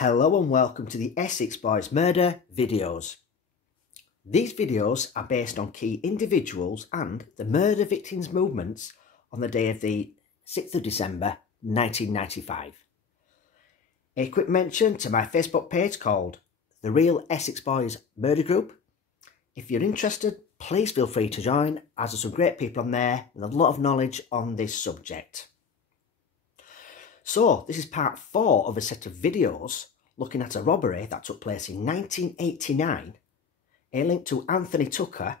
Hello and welcome to the Essex Boys Murder videos. These videos are based on key individuals and the murder victims' movements on the day of the 6th of December 1995. A quick mention to my Facebook page called The Real Essex Boys Murder Group. If you're interested, please feel free to join, as there's some great people on there with a lot of knowledge on this subject. So, this is part 4 of a set of videos looking at a robbery that took place in 1989, a link to Anthony Tucker,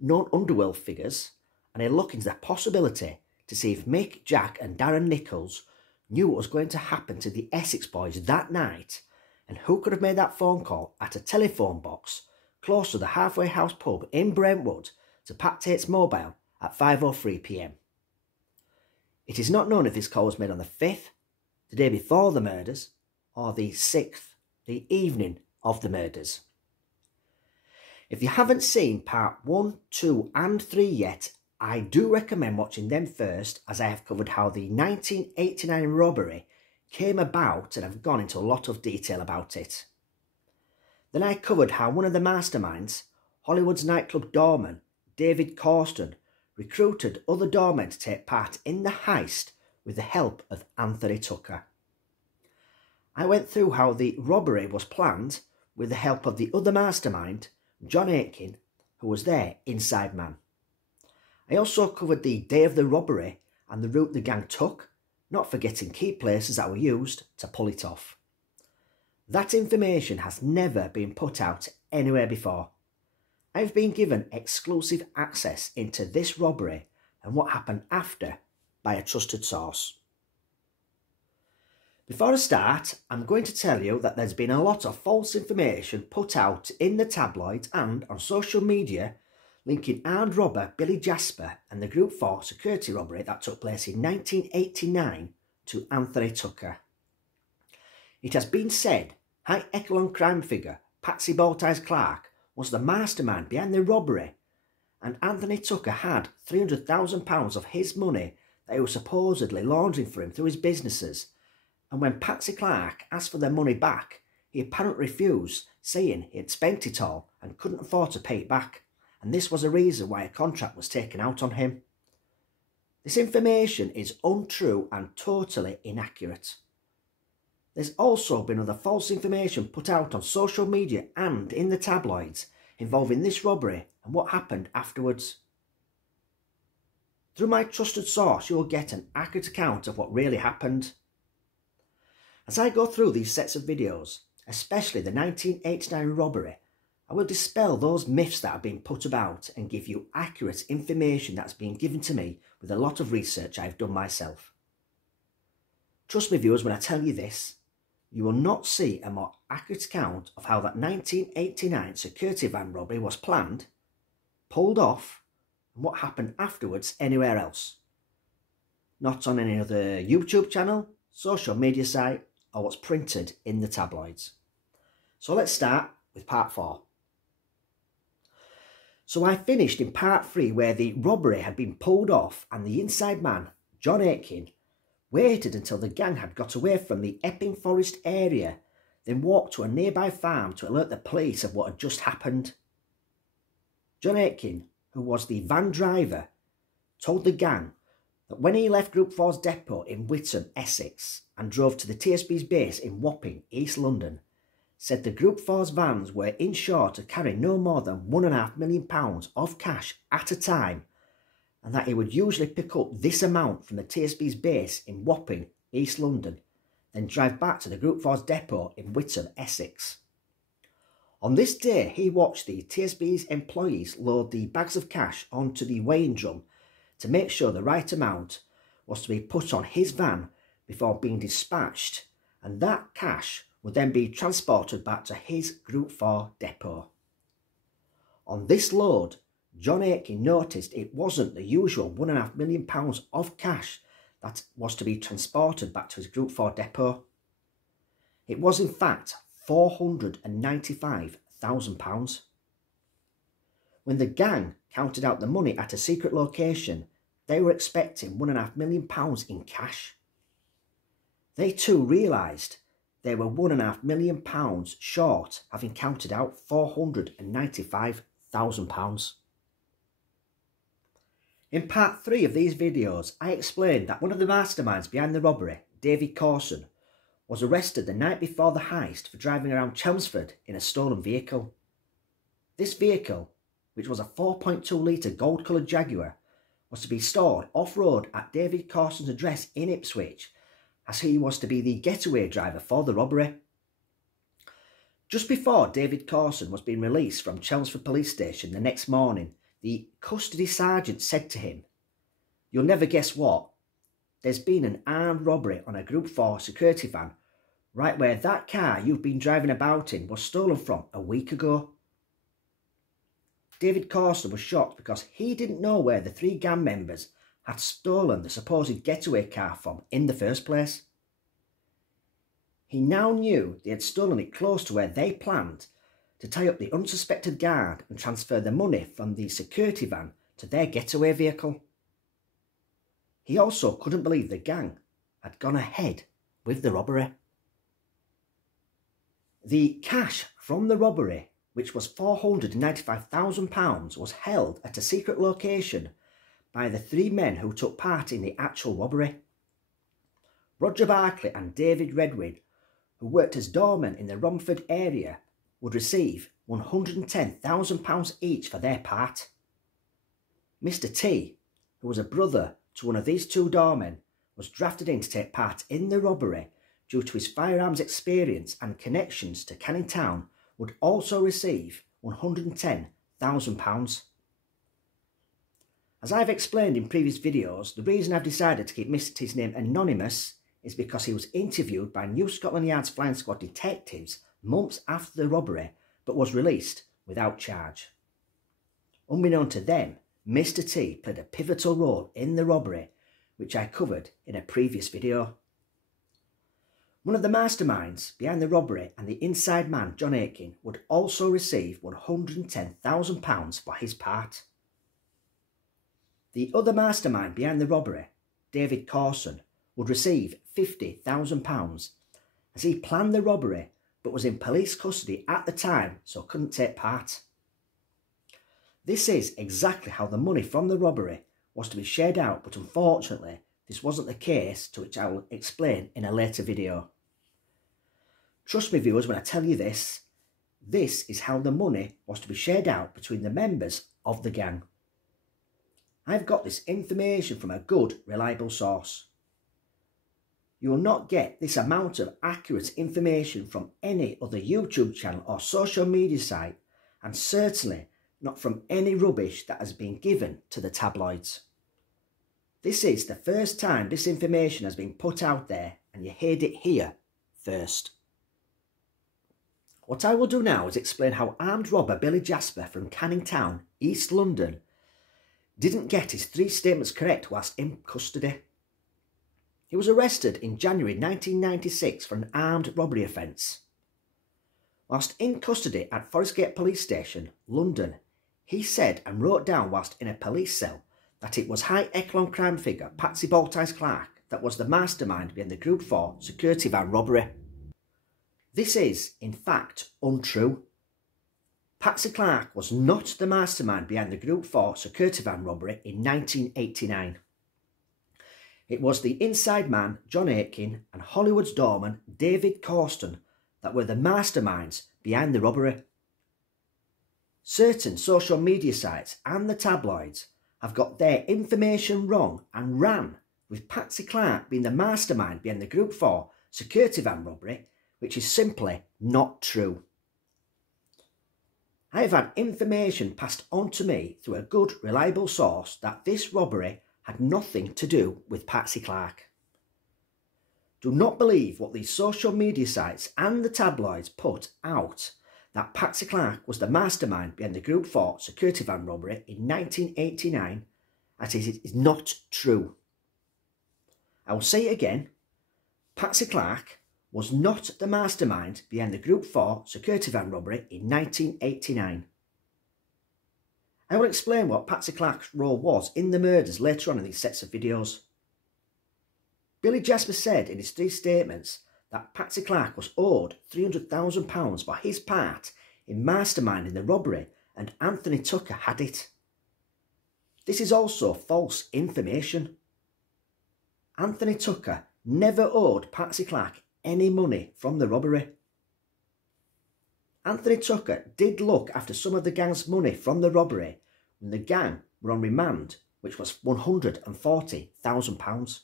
known underworld figures, and a look into the possibility to see if Mick, Jack and Darren Nichols knew what was going to happen to the Essex Boys that night, and who could have made that phone call at a telephone box close to the Halfway House pub in Brentwood to Pat Tates' mobile at 5:03 PM. It is not known if this call was made on the 5th, the day before the murders, or the 6th, the evening of the murders. If you haven't seen part 1, 2 and 3 yet, I do recommend watching them first, as I have covered how the 1989 robbery came about and have gone into a lot of detail about it. Then I covered how one of the masterminds, Hollywood's nightclub doorman, David Costner, recruited other doormen to take part in the heist with the help of Anthony Tucker. I went through how the robbery was planned with the help of the other mastermind, John Atkin, who was their inside man. I also covered the day of the robbery and the route the gang took, not forgetting key places that were used to pull it off. That information has never been put out anywhere before. I've been given exclusive access into this robbery and what happened after by a trusted source. Before I start, I'm going to tell you that there's been a lot of false information put out in the tabloids and on social media linking armed robber Billy Jasper and the Group 4 security robbery that took place in 1989 to Anthony Tucker. It has been said high echelon crime figure Patsy Bowties Clark was the mastermind behind the robbery, and Anthony Tucker had £300,000 of his money that he was supposedly laundering for him through his businesses, and when Patsy Clark asked for their money back, he apparently refused, saying he had spent it all and couldn't afford to pay it back, and this was a reason why a contract was taken out on him. This information is untrue and totally inaccurate. There's also been other false information put out on social media and in the tabloids involving this robbery and what happened afterwards. Through my trusted source, you will get an accurate account of what really happened. As I go through these sets of videos, especially the 1989 robbery, I will dispel those myths that have been put about and give you accurate information that's been given to me with a lot of research I've done myself. Trust me, viewers, when I tell you this, you will not see a more accurate account of how that 1989 security van robbery was planned, pulled off, and what happened afterwards anywhere else. Not on any other YouTube channel, social media site, or what's printed in the tabloids. So let's start with part 4. So I finished in part 3 where the robbery had been pulled off and the inside man, John Atkin, waited until the gang had got away from the Epping Forest area, then walked to a nearby farm to alert the police of what had just happened. John Atkin, who was the van driver, told the gang that when he left Group 4's depot in Witham, Essex, and drove to the TSB's base in Wapping, East London, said the Group 4's vans were insured to carry no more than £1.5 million of cash at a time, and that he would usually pick up this amount from the TSB's base in Wapping, East London, then drive back to the Group 4's depot in Witham, Essex. On this day, he watched the TSB's employees load the bags of cash onto the weighing drum to make sure the right amount was to be put on his van before being dispatched, and that cash would then be transported back to his Group 4 depot. On this load, John Atkin noticed it wasn't the usual £1.5 million of cash that was to be transported back to his Group 4 depot. It was in fact £495,000. When the gang counted out the money at a secret location, they were expecting £1.5 million in cash. They too realised they were £1.5 million short, having counted out £495,000. In part 3 of these videos, I explained that one of the masterminds behind the robbery, David Carson, was arrested the night before the heist for driving around Chelmsford in a stolen vehicle. This vehicle, which was a 4.2 litre gold-coloured Jaguar, was to be stored off-road at David Carson's address in Ipswich, as he was to be the getaway driver for the robbery. Just before David Carson was being released from Chelmsford Police Station the next morning, the custody sergeant said to him, "You'll never guess what. There's been an armed robbery on a Group 4 security van right where that car you've been driving about in was stolen from a week ago." David Costner was shocked because he didn't know where the 3 gang members had stolen the supposed getaway car from in the first place. He now knew they had stolen it close to where they planned to tie up the unsuspected guard and transfer the money from the security van to their getaway vehicle. He also couldn't believe the gang had gone ahead with the robbery. The cash from the robbery, which was £495,000, was held at a secret location by the 3 men who took part in the actual robbery. Roger Barkley and David Redwin, who worked as doormen in the Romford area, would receive £110,000 each for their part. Mr. T, who was a brother to one of these 2 doormen, was drafted in to take part in the robbery due to his firearms experience and connections to Canning Town, would also receive £110,000. As I've explained in previous videos, the reason I've decided to keep Mr. T's name anonymous is because he was interviewed by New Scotland Yard's Flying Squad detectives months after the robbery, but was released without charge. Unbeknown to them, Mr. T played a pivotal role in the robbery, which I covered in a previous video. One of the masterminds behind the robbery and the inside man, John Atkin, would also receive £110,000 for his part. The other mastermind behind the robbery, David Carson, would receive £50,000 as he planned the robbery but was in police custody at the time, so couldn't take part. This is exactly how the money from the robbery was to be shared out, but unfortunately this wasn't the case, to which I will explain in a later video. Trust me viewers when I tell you this is how the money was to be shared out between the members of the gang. I've got this information from a good, reliable source. You will not get this amount of accurate information from any other YouTube channel or social media site, and certainly not from any rubbish that has been given to the tabloids. This is the first time this information has been put out there, and you heard it here first. What I will do now is explain how armed robber Billy Jasper from Canning Town, East London, didn't get his 3 statements correct whilst in custody. He was arrested in January 1996 for an armed robbery offence. Whilst in custody at Forest Gate Police Station, London, he said and wrote down whilst in a police cell that it was high echelon crime figure Patsy Boltice Clark that was the mastermind behind the Group 4 security van robbery. This is, in fact, untrue. Patsy Clark was not the mastermind behind the Group 4 security van robbery in 1989. It was the inside man, John Atkin, and Hollywood's doorman, David Carson, that were the masterminds behind the robbery. Certain social media sites and the tabloids have got their information wrong and ran with Patsy Clark being the mastermind behind the Group 4 security van robbery, which is simply not true. I have had information passed on to me through a good, reliable source that this robbery had nothing to do with Patsy Clark. Do not believe what these social media sites and the tabloids put out, that Patsy Clark was the mastermind behind the Group 4 security van robbery in 1989, as it is not true. I will say it again, Patsy Clark was not the mastermind behind the Group 4 security van robbery in 1989. I will explain what Patsy Clark's role was in the murders later on in these sets of videos. Billy Jasper said in his 3 statements that Patsy Clark was owed £300,000 for his part in masterminding the robbery, and Anthony Tucker had it. This is also false information. Anthony Tucker never owed Patsy Clark any money from the robbery. Anthony Tucker did look after some of the gang's money from the robbery when the gang were on remand, which was £140,000.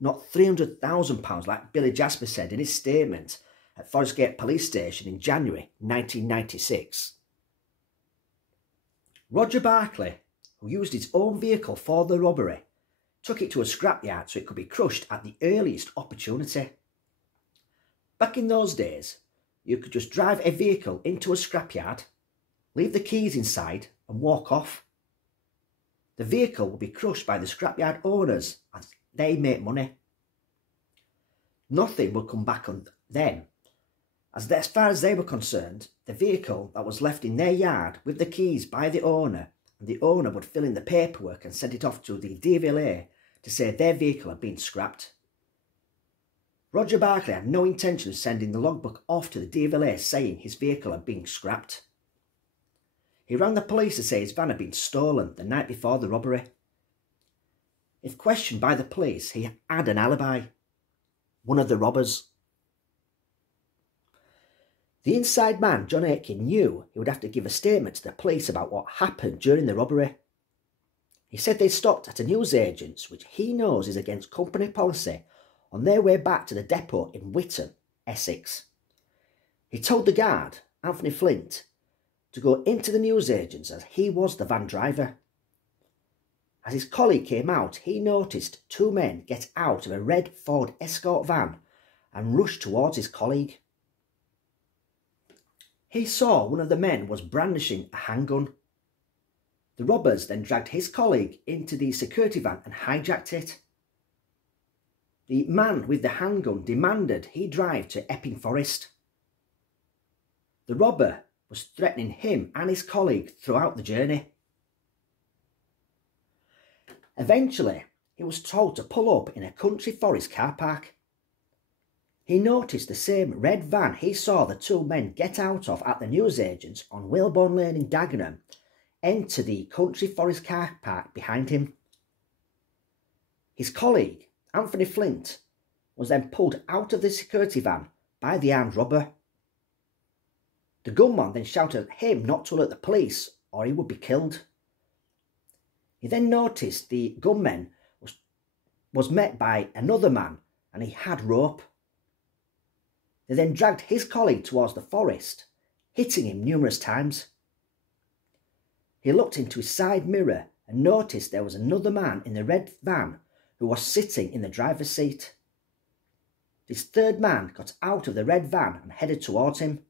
Not £300,000 like Billy Jasper said in his statement at Forest Gate Police Station in January 1996. Roger Barkley, who used his own vehicle for the robbery, took it to a scrapyard so it could be crushed at the earliest opportunity. Back in those days, you could just drive a vehicle into a scrapyard, leave the keys inside and walk off. The vehicle would be crushed by the scrapyard owners as they make money. Nothing would come back on them, as far as they were concerned, the vehicle that was left in their yard with the keys by the owner, and the owner would fill in the paperwork and send it off to the DVLA to say their vehicle had been scrapped. Roger Barkley had no intention of sending the logbook off to the DVLA saying his vehicle had been scrapped. He rang the police to say his van had been stolen the night before the robbery. If questioned by the police, he had an alibi. One of the robbers. The inside man, John Atkin, knew he would have to give a statement to the police about what happened during the robbery. He said they stopped at a newsagent's, which he knows is against company policy, on their way back to the depot in Witton, Essex. He told the guard, Anthony Flint, to go into the newsagent's as he was the van driver. As his colleague came out, he noticed two men get out of a red Ford Escort van and rush towards his colleague. He saw one of the men was brandishing a handgun. The robbers then dragged his colleague into the security van and hijacked it. The man with the handgun demanded he drive to Epping Forest. The robber was threatening him and his colleague throughout the journey. Eventually, he was told to pull up in a country forest car park. He noticed the same red van he saw the two men get out of at the newsagents on Whalebone Lane in Dagenham enter the country forest car park behind him. His colleague, Anthony Flint, was then pulled out of the security van by the armed robber. The gunman then shouted at him not to alert the police or he would be killed. He then noticed the gunman was met by another man and he had rope. They then dragged his colleague towards the forest, hitting him numerous times. He looked into his side mirror and noticed there was another man in the red van who was sitting in the driver's seat. This third man got out of the red van and headed towards him.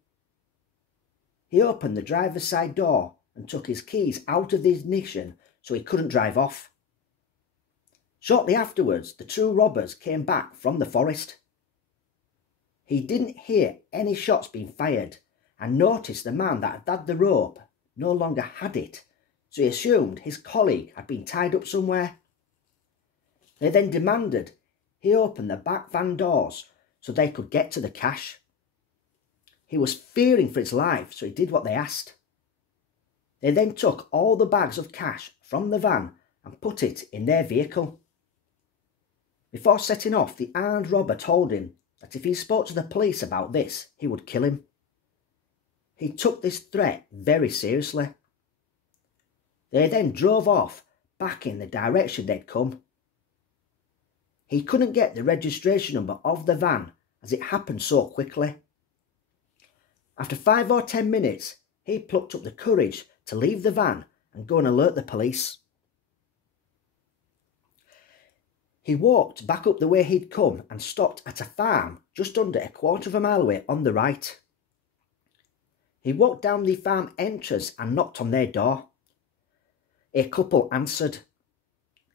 He opened the driver's side door and took his keys out of the ignition so he couldn't drive off. Shortly afterwards, the two robbers came back from the forest. He didn't hear any shots being fired and noticed the man that had the rope no longer had it, so he assumed his colleague had been tied up somewhere. They then demanded he open the back van doors so they could get to the cash. He was fearing for his life, so he did what they asked. They then took all the bags of cash from the van and put it in their vehicle. Before setting off, the armed robber told him that if he spoke to the police about this, he would kill him. He took this threat very seriously. They then drove off back in the direction they'd come. He couldn't get the registration number of the van as it happened so quickly. After 5 or 10 minutes, he plucked up the courage to leave the van and go and alert the police. He walked back up the way he'd come and stopped at a farm just under a quarter of a mile away on the right. He walked down the farm entrance and knocked on their door. A couple answered.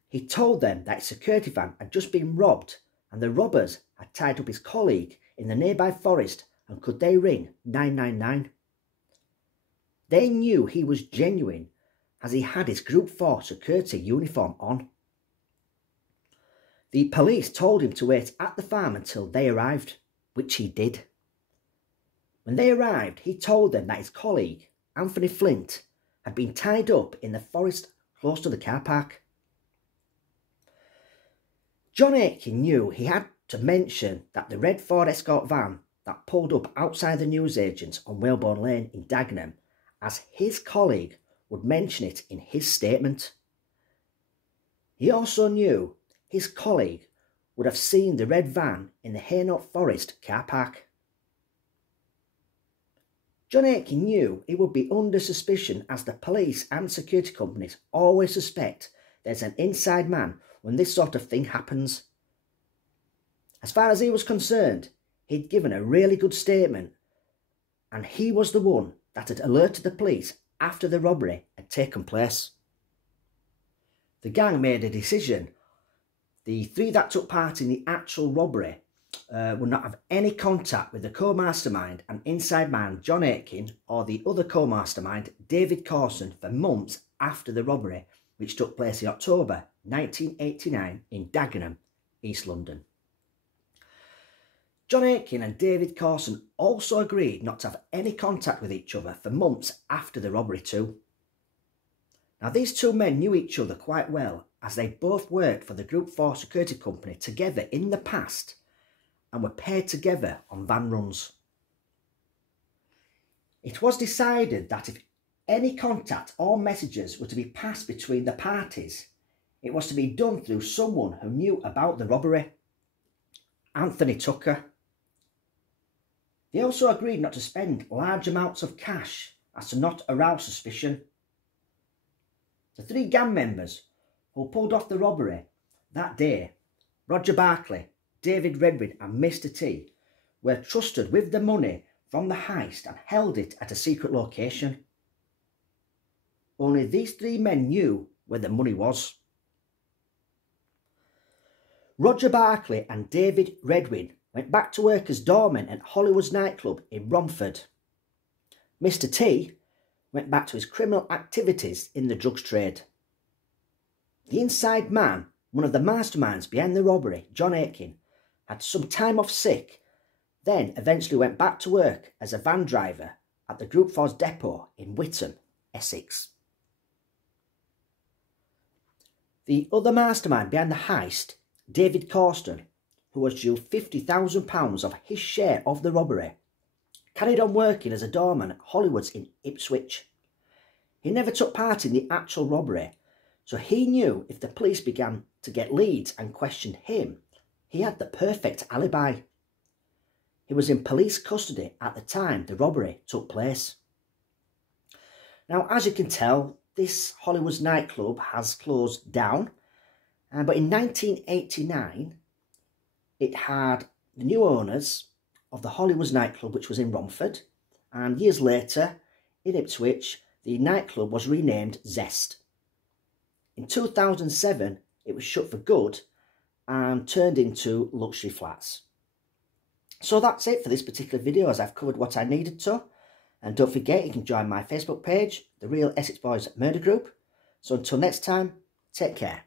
He told them that his security van had just been robbed and the robbers had tied up his colleague in the nearby forest and could they ring 999. They knew he was genuine as he had his Group 4 security uniform on. The police told him to wait at the farm until they arrived, which he did. When they arrived, he told them that his colleague, Anthony Flint, had been tied up in the forest close to the car park. John Atkin knew he had to mention that the red Ford Escort van that pulled up outside the newsagents on Whalebone Lane in Dagenham, as his colleague would mention it in his statement. He also knew his colleague would have seen the red van in the Hainault Forest car park. John Atkin knew he would be under suspicion, as the police and security companies always suspect there's an inside man when this sort of thing happens. As far as he was concerned, he'd given a really good statement, and he was the one that had alerted the police after the robbery had taken place. The gang made a decision. The three that took part in the actual robbery would not have any contact with the co-mastermind and inside man John Atkin or the other co-mastermind David Carson for months after the robbery, which took place in October 1989 in Dagenham, East London. John Atkin and David Carson also agreed not to have any contact with each other for months after the robbery too. Now, these two men knew each other quite well, as they both worked for the Group 4 security company together in the past and were paired together on van runs. It was decided that if any contact or messages were to be passed between the parties, it was to be done through someone who knew about the robbery, Anthony Tucker. They also agreed not to spend large amounts of cash as to not arouse suspicion. The three gang members who pulled off the robbery that day, Roger Barkley, David Redwin and Mr. T, were trusted with the money from the heist and held it at a secret location. Only these three men knew where the money was. Roger Barkley and David Redwin went back to work as doormen at Hollywood's nightclub in Romford. Mr. T went back to his criminal activities in the drugs trade. The inside man, one of the masterminds behind the robbery, John Atkin, had some time off sick, then eventually went back to work as a van driver at the Group 4's depot in Witham, Essex. The other mastermind behind the heist, David Costner, who was due £50,000 of his share of the robbery, carried on working as a doorman at Hollywood's in Ipswich. He never took part in the actual robbery, so he knew if the police began to get leads and questioned him, he had the perfect alibi. He was in police custody at the time the robbery took place. Now, as you can tell, this Hollywood's nightclub has closed down, but in 1989, it had the new owners of the Hollywood's nightclub, which was in Romford, and years later, in Ipswich, the nightclub was renamed Zest. In 2007, it was shut for good and turned into luxury flats. So that's it for this particular video, as I've covered what I needed to. And don't forget, you can join my Facebook page, The Real Essex Boys Murder Group. So until next time, take care.